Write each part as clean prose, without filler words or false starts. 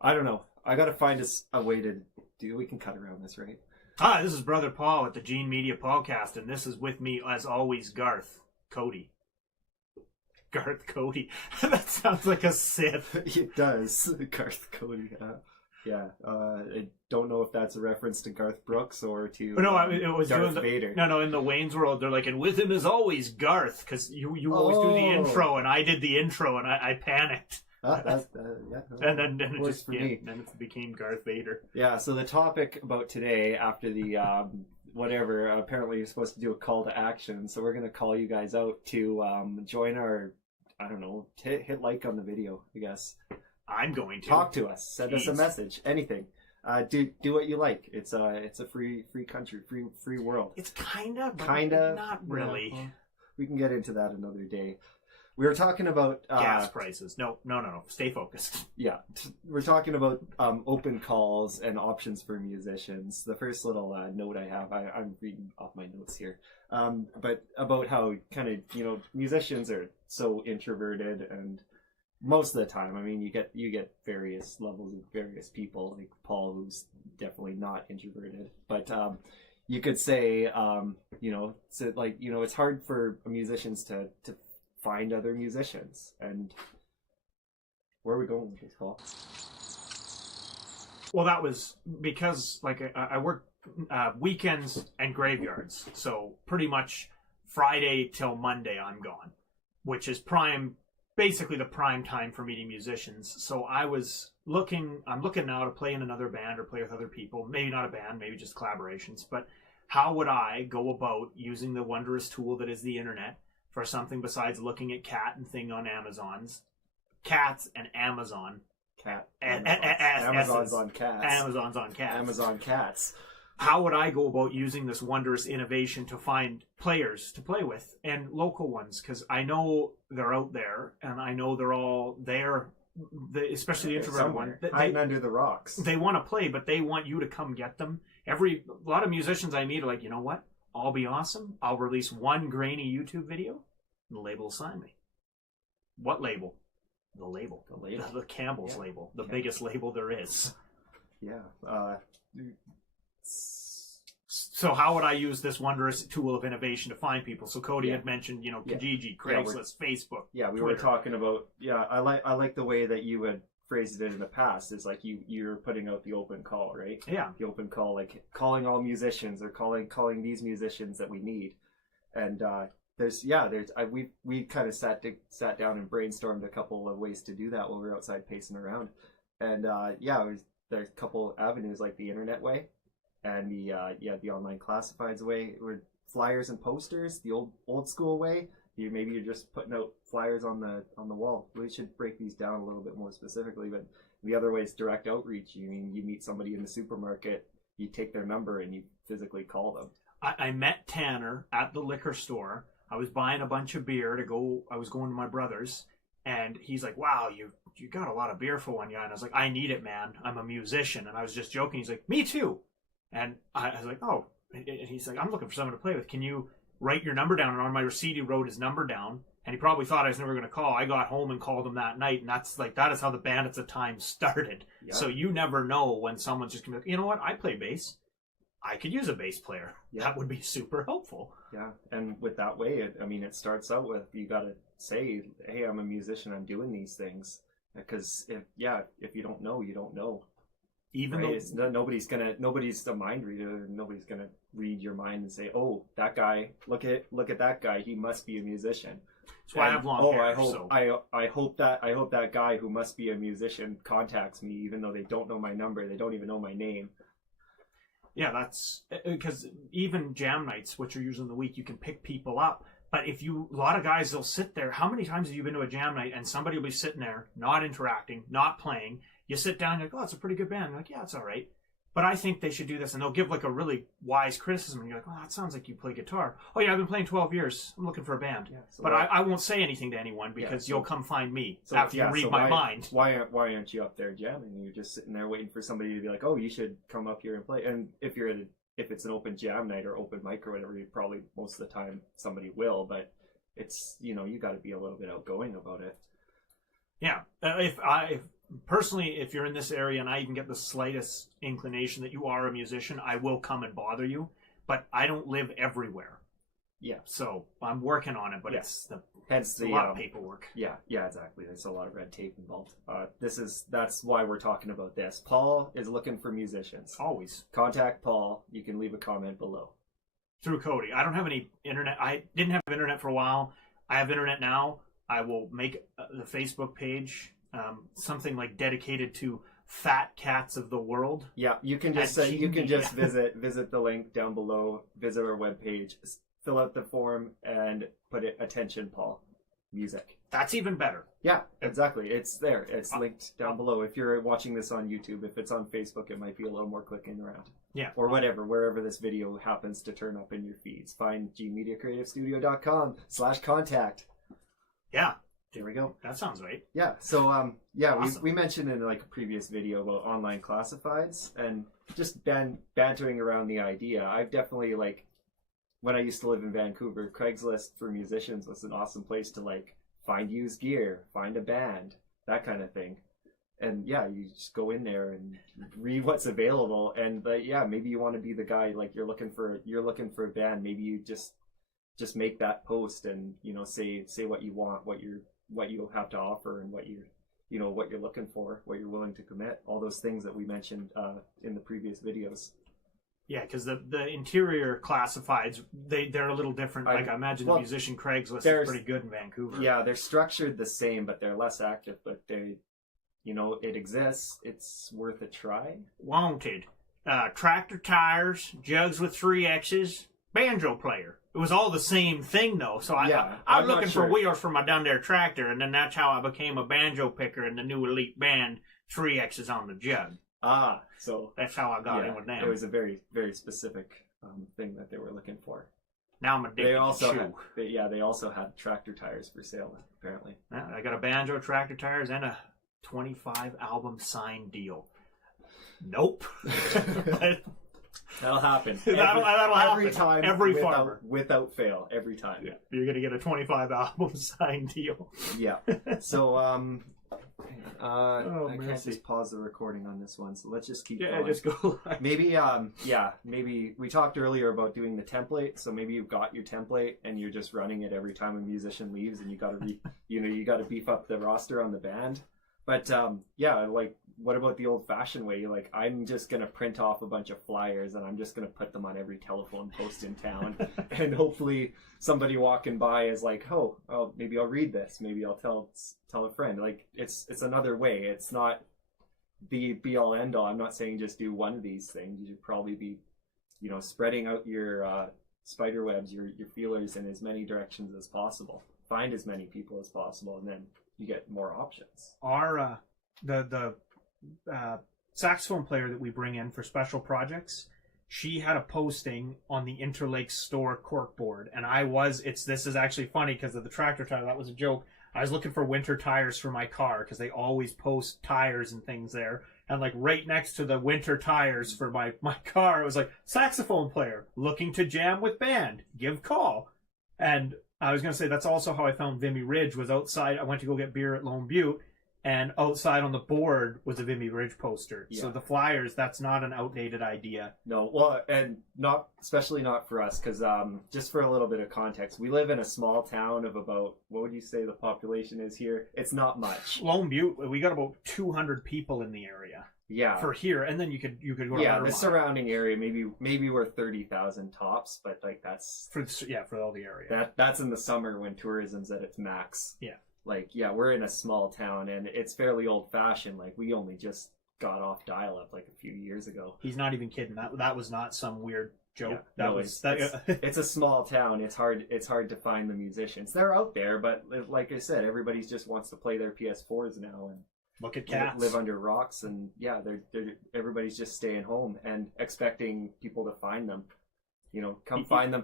I don't know. I gotta find a way to do. We can cut around this, right? Hi, this is Brother Paul at the Gene Media Paulcast, and this is with me, as always, Garth Cody. Garth Cody. That sounds like a Sith. It does. Garth Cody. Yeah. I don't know if that's a reference to Garth Brooks or to it was Darth Vader. No, in the Wayne's World, they're like, and with him is always Garth, because you always do the intro, and I did the intro, and I panicked. Yeah. And then it works for me. Then it became Darth Vader. Yeah, so the topic about today, after the whatever, apparently you're supposed to do a call to action, so we're going to call you guys out to join our, I don't know, hit like on the video, I guess. I'm going to. Talk to us. Send us a message. Anything. Do what you like. It's a free country, free world. It's kind of, not really. Yeah, well, we can get into that another day. We were talking about gas prices. No. Stay focused. Yeah, we're talking about open calls and options for musicians. The first little note I have, I'm reading off my notes here, but about how kind of musicians are so introverted, and most of the time, I mean, you get various levels of various people, like Paul, who's definitely not introverted, but you could say it's hard for musicians to find other musicians. And where are we going with this, Paul? Well, that was because I work weekends and graveyards, so pretty much Friday till Monday I'm gone, which is basically the prime time for meeting musicians. So I'm looking now to play in another band or play with other people, maybe not a band, maybe just collaborations, but how would I go about using the wondrous tool that is the internet for something besides looking at cat and thing on Amazon's? Cats and Amazon. Amazon's on cats. Amazon's on cats. Amazon cats. How would I go about using this wondrous innovation to find players to play with, and local ones? Because I know they're out there, and I know they're all there, especially the introverted one. Hiding under the rocks. They want to play, but they want you to come get them. A lot of musicians I meet are like, you know what? I'll be awesome. I'll release one grainy YouTube video, and the label will sign me. What label? The label. The Campbell's label. The biggest label there is. Yeah. So how would I use this wondrous tool of innovation to find people? So Cody had mentioned, Kijiji, Craigslist, Facebook. Yeah, we Twitter. were talking about. Yeah, I like the way that you had phrased it in the past. Is like you're putting out the open call, right? Yeah, the open call, like calling all musicians or calling these musicians that we need. And we kind of sat down and brainstormed a couple of ways to do that while we were outside pacing around. And there's a couple avenues, like the internet way, and the online classifieds way, or flyers and posters, the old school way. You're just putting out flyers on the wall. We should break these down a little bit more specifically, but the other way is direct outreach. You meet somebody in the supermarket, you take their number and you physically call them. I met Tanner at the liquor store. I was buying a bunch of beer I was going to my brother's, and he's like, wow, you got a lot of beer for one guy. And I was like, I need it, man. I'm a musician. And I was just joking. He's like, me too. And I was like, oh. And he's like, I'm looking for someone to play with. Can you write your number down? And on my receipt, he wrote his number down. And he probably thought I was never going to call. I got home and called him that night. And that is how the Bandits of Time started. Yep. So you never know when someone's just going to be like, you know what? I play bass. I could use a bass player. Yep. That would be super helpful. Yeah. And with that way, it starts out with, you got to say, hey, I'm a musician. I'm doing these things. Because if you don't know, you don't know. Even right? Nobody's a mind reader. Nobody's gonna read your mind and say, "Oh, that guy! Look at that guy. He must be a musician." That's why I have long hair. I hope that guy who must be a musician contacts me, even though they don't know my number. They don't even know my name. Yeah, that's because even jam nights, which are usually in the week, you can pick people up. But a lot of guys, they'll sit there. How many times have you been to a jam night and somebody will be sitting there, not interacting, not playing? You sit down, you're like, oh, it's a pretty good band. You're like, yeah, it's all right. But I think they should do this. And they'll give like a really wise criticism. And you're like, oh, that sounds like you play guitar. Oh, yeah, I've been playing 12 years. I'm looking for a band. Yeah, but I won't say anything to anyone because you'll come find me after you read my mind. Why aren't you up there jamming? You're just sitting there waiting for somebody to be like, oh, you should come up here and play. And if it's an open jam night or open mic or whatever, you probably most of the time somebody will. But it's, you got to be a little bit outgoing about it. Yeah. personally, if you're in this area and I even get the slightest inclination that you are a musician, I will come and bother you. But I don't live everywhere. Yeah. So I'm working on it, but it's Hence a lot of paperwork. Yeah, exactly. There's a lot of red tape involved. That's why we're talking about this. Paul is looking for musicians. Always. Contact Paul. You can leave a comment below. Through Cody. I don't have any internet. I didn't have internet for a while. I have internet now. I will make the Facebook page something like dedicated to fat cats of the world. Yeah, you can just visit the link down below, visit our webpage, fill out the form, and put it attention Paul music. That's even better. Yeah, exactly. It's there. It's linked down below. If you're watching this on YouTube, if it's on Facebook, it might be a little more clicking around. Yeah. Or whatever, wherever this video happens to turn up in your feeds. Find gmediacreativestudio.com/contact. Yeah. There we go. That sounds right. Yeah. So Awesome. we mentioned in like a previous video about online classifieds and just bantering around the idea. I've definitely when I used to live in Vancouver, Craigslist for musicians was an awesome place to find used gear, find a band, that kind of thing. And yeah, you just go in there and read what's available. And maybe you want to be the guy, you're looking for a band. Maybe you just make that post and say what you want, what you have to offer, and what you're looking for, what you're willing to commit. All those things that we mentioned in the previous videos. Yeah, because the interior classifieds, they're a little different. I imagine the musician Craigslist is pretty good in Vancouver. Yeah, they're structured the same, but they're less active. But it exists. It's worth a try. Wanted. Tractor tires, jugs with 3 X's, banjo player. It was all the same thing, though. So I was looking for wheels for my Dundare tractor, and then that's how I became a banjo picker in the new elite band, 3 X's on the jug. Ah, so that's how I got in with them. It was a very, very specific thing that they were looking for. Now I'm addicted to shoe. They also had tractor tires for sale, apparently. I got a banjo, tractor tires, and a 25 album signed deal. Nope. That'll happen. That'll happen every time. Every farmer. Without fail, every time. Yeah. You're going to get a 25 album signed deal. Yeah. So, I can't just pause the recording on this one, so let's just keep going. Yeah, just go. Maybe we talked earlier about doing the template, so maybe you've got your template and you're just running it every time a musician leaves, and you got to you got to beef up the roster on the band. But what about the old-fashioned way? I'm just gonna print off a bunch of flyers and I'm just gonna put them on every telephone post in town, and hopefully somebody walking by is like, oh, maybe I'll read this. Maybe I'll tell a friend. It's another way. It's not the be-all end-all. I'm not saying just do one of these things. You should probably be, spreading out your spider webs, your feelers in as many directions as possible. Find as many people as possible, and then you get more options. Our the saxophone player that we bring in for special projects, she had a posting on the Interlake store corkboard, and this is actually funny because of the tractor tire. That was a joke. I was looking for winter tires for my car because they always post tires and things there, and right next to the winter tires for my car, it was saxophone player looking to jam with band, give call. And I was going to say that's also how I found Vimy Ridge. Was outside. I went to go get beer at Lone Butte, and outside on the board was a Vimy Ridge poster. Yeah. So the flyers, that's not an outdated idea. No, well, and especially not for us, because just for a little bit of context, we live in a small town of about, what would you say the population is here? It's not much. Lone Butte, we got about 200 people in the area. Yeah. For here, and then you could go to the surrounding area, maybe we're 30,000 tops, but that's for all the area. That's in the summer when tourism's at its max. Yeah. We're in a small town and it's fairly old fashioned. We only just got off dial up a few years ago. He's not even kidding. That was not some weird joke. Yeah, it's a small town. It's hard to find the musicians. They're out there, but like I said, everybody just wants to play their PS4s now and look at cats, live under rocks, and everybody's just staying home and expecting people to find them. Come find them.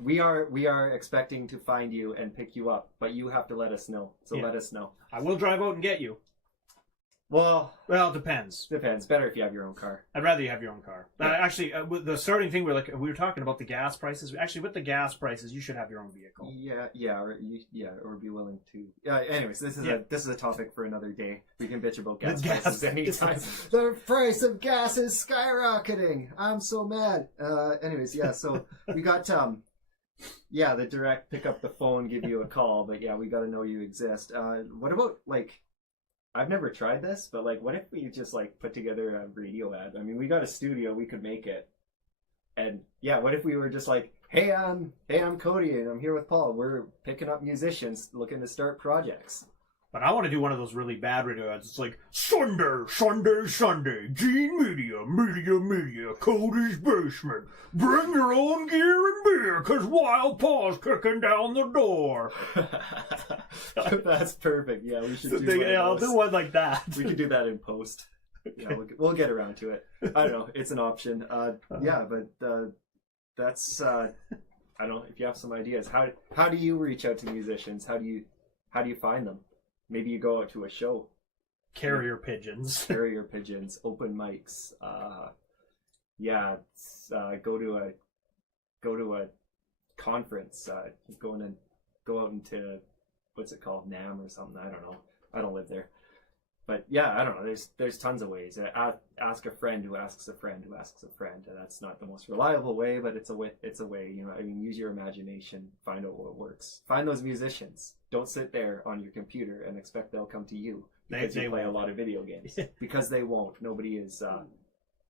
We are expecting to find you and pick you up, but you have to let us know. So let us know. I will drive out and get you. Well, Well, it depends. depends. Better if you have your own car. I'd rather you have your own car. Yeah. Actually, with the starting thing, we were talking about the gas prices. Actually, with the gas prices, you should have your own vehicle. Or be willing to. Yeah. Anyways, this is a topic for another day. We can bitch about gas The gas prices anytime. The price of gas is skyrocketing. I'm so mad. Anyways, yeah. So we got the direct pick up the phone, give you a call, but yeah, we got to know you exist. What about like? I've never tried this, but like, what if we just like put together a radio ad? I mean, we got a studio, we could make it. And yeah, what if we were just like, hey, I'm Cody and I'm here with Paul. We're picking up musicians looking to start projects. But I want to do one of those really bad radio ads. It's like, Sunday, Gene Media, Cody's Basement. Bring your own gear and beer, 'cause Wild Paul's kicking down the door. That's perfect. Yeah, we should do I'll do one like that. We could do that in post. Yeah, we'll get around to it. I don't know. It's an option. That's I don't know if you have some ideas. How do you reach out to musicians? How do you find them? Maybe you go out to a show. Carrier pigeons. Open mics. Go to a conference. Go out into what's it called, NAM or something. I don't know. I don't live there. But yeah, I don't know. There's tons of ways. Ask a friend who asks a friend who asks a friend. That's not the most reliable way, but it's a way. You know, I mean, use your imagination. Find out what works. Find those musicians. Don't sit there on your computer and expect they'll come to you because you play a lot of video games. Because they won't. Nobody is.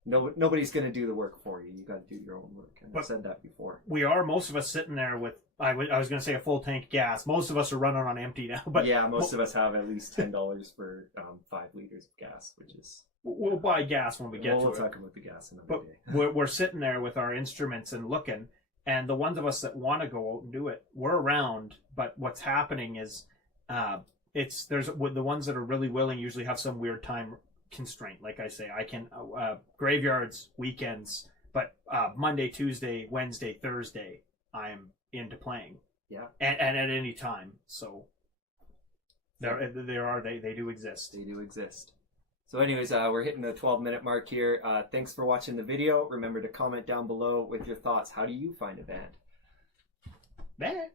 Nobody's going to do the work for you. You got to do your own work. And I've said that before. We are, most of us, sitting there with, I was going to say a full tank gas. Most of us are running on empty now. But yeah, most of us have at least $10 for 5 liters of gas, which is... We'll buy gas when we get to it. We'll talk about the gas another day. We're sitting there with our instruments and looking, and the ones of us that want to go out and do it, we're around, but what's happening is there's the ones that are really willing usually have some weird time constraint. Like I say, I can graveyards, weekends, but Monday, Tuesday, Wednesday, Thursday, I'm into playing. Yeah, and at any time. So they do exist. They do exist. So anyways, we're hitting the 12-minute mark here. Thanks for watching the video. Remember to comment down below with your thoughts. How do you find a band?